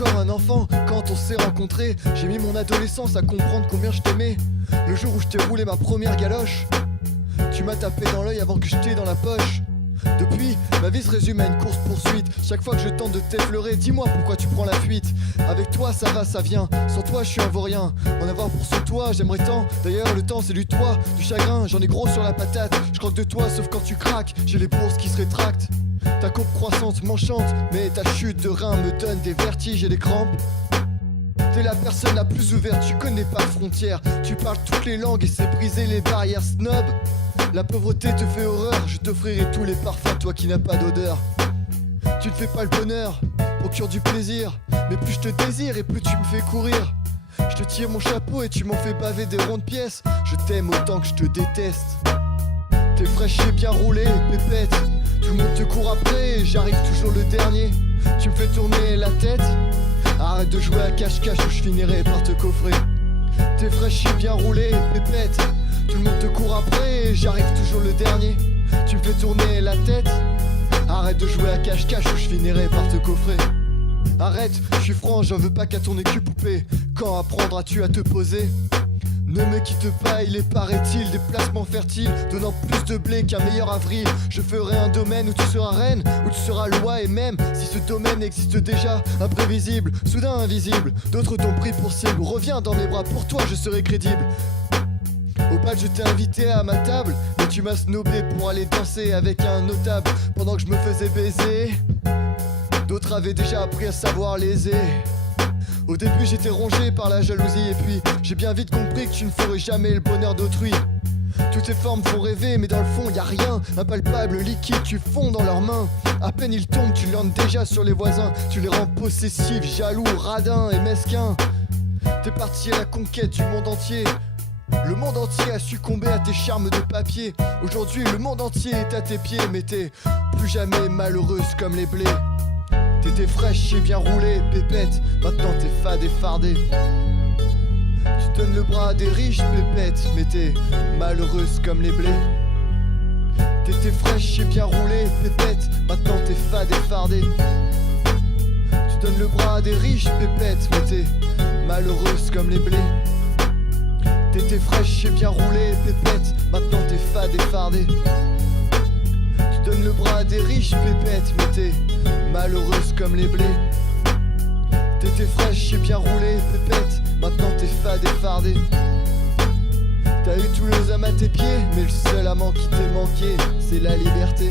encore un enfant quand on s'est rencontrés. J'ai mis mon adolescence à comprendre combien je t'aimais. Le jour où je t'ai roulé ma première galoche, tu m'as tapé dans l'œil avant que je t'ai dans la poche. Depuis, ma vie se résume à une course-poursuite. Chaque fois que je tente de t'effleurer, dis-moi pourquoi tu prends la fuite. Avec toi ça va, ça vient, sans toi je suis un vaurien. En avoir pour ce toi, j'aimerais tant. D'ailleurs le temps c'est du toi, du chagrin, j'en ai gros sur la patate. Je croque de toi sauf quand tu craques, j'ai les bourses qui se rétractent. Ta courbe croissante m'enchante, mais ta chute de rein me donne des vertiges et des crampes. T'es la personne la plus ouverte, tu connais pas de frontières. Tu parles toutes les langues et c'est briser les barrières snob. La pauvreté te fait horreur, je t'offrirai tous les parfums, toi qui n'as pas d'odeur. Tu ne fais pas le bonheur, procure du plaisir, mais plus je te désire et plus tu me fais courir. Je te tire mon chapeau et tu m'en fais baver des rondes pièces. Je t'aime autant que je te déteste. T'es fraîche et bien roulé, pépette. Tout le monde te court après et j'arrive toujours le dernier. Tu me fais tourner la tête. Arrête de jouer à cache-cache ou je finirai par te coffrer. T'es fraîche et bien roulé, pépette. Tout le monde te court après et j'arrive toujours le dernier. Tu me fais tourner la tête. Arrête de jouer à cache-cache ou je finirai par te coffrer. Arrête, je suis franc, j'en veux pas qu'à ton écu poupée. Quand apprendras-tu à te poser? Ne me quitte pas, il est paraît-il des placements fertiles donnant plus de blé qu'un meilleur avril. Je ferai un domaine où tu seras reine, où tu seras loi. Et même si ce domaine existe déjà, imprévisible, soudain invisible, d'autres t'ont pris pour cible. Reviens dans mes bras, pour toi je serai crédible. Au bal je t'ai invité à ma table, mais tu m'as snobé pour aller danser avec un notable. Pendant que je me faisais baiser, d'autres avaient déjà appris à savoir léser. Au début j'étais rongé par la jalousie et puis j'ai bien vite compris que tu ne ferais jamais le bonheur d'autrui. Toutes ces formes font rêver mais dans le fond y a rien. Impalpable, liquide, tu fonds dans leurs mains. À peine ils tombent, tu landes déjà sur les voisins. Tu les rends possessifs, jaloux, radins et mesquins. T'es parti à la conquête du monde entier. Le monde entier a succombé à tes charmes de papier. Aujourd'hui le monde entier est à tes pieds, mais t'es plus jamais malheureuse comme les blés. T'étais fraîche et bien roulée, pépette. Maintenant t'es fade et fardée. Tu donnes le bras à des riches, pépette, mais t'es malheureuse comme les blés. T'étais fraîche et bien roulée, pépette. Maintenant t'es fade et fardée. Tu donnes le bras à des riches, pépette, mais t'es malheureuse comme les blés. T'étais fraîche et bien roulée, pépette. Maintenant t'es fade et fardée. Tu donnes le bras à des riches, pépette, mais t'es malheureuse comme les blés. T'étais fraîche et bien roulée, pépette. Maintenant t'es fade et fardée. T'as eu tous les hommes à tes pieds, mais le seul amant qui t'ait manqué, c'est la liberté.